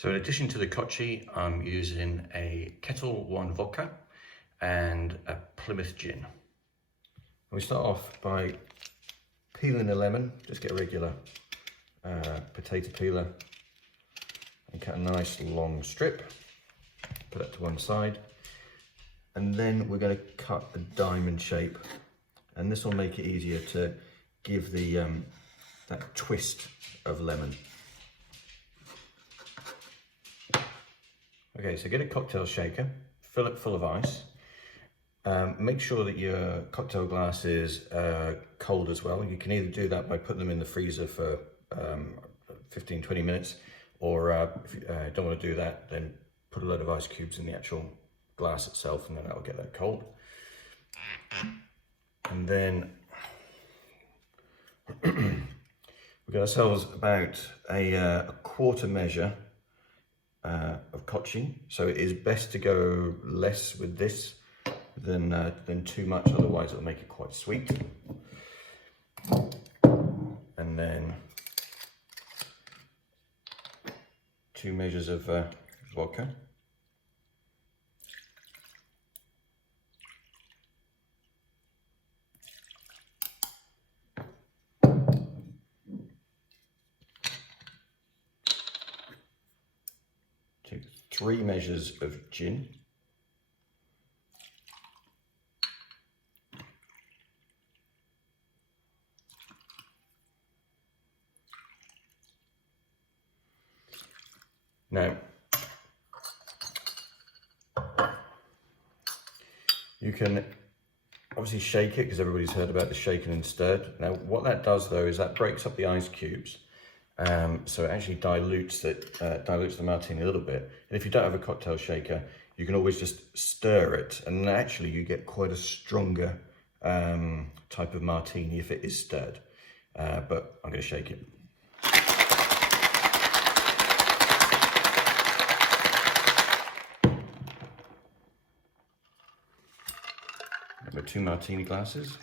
So in addition to the Cocchi, I'm using a Ketel 1 vodka and a Plymouth gin. We start off by peeling a lemon. Just get a regular potato peeler and cut a nice long strip. Put that to one side. And then we're going to cut a diamond shape. And this will make it easier to give the that twist of lemon. Okay, so get a cocktail shaker, fill it full of ice. Make sure that your cocktail glass is cold as well. You can either do that by putting them in the freezer for 15-20 minutes, or if you don't want to do that, then put a load of ice cubes in the actual glass itself, and then that'll get that cold. And then we've got ourselves about a quarter measure of Cocchi, so it is best to go less with this than too much, otherwise it'll make it quite sweet. And then 2 measures of vodka. Take 3 measures of gin. Now, you can obviously shake it, because everybody's heard about the shaken and stirred. Now, what that does though is that breaks up the ice cubes. So it actually dilutes the martini a little bit. And if you don't have a cocktail shaker, you can always just stir it, and actually you get quite a stronger type of martini if it is stirred. But I'm going to shake it. I've got 2 martini glasses.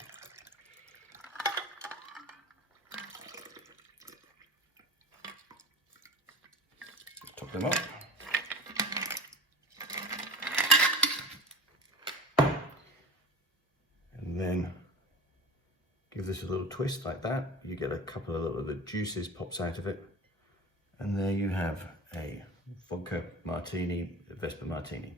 Top them up. And then give this a little twist like that. You get a couple of little, the juices pops out of it. And there you have a vodka martini, Vesper Martini.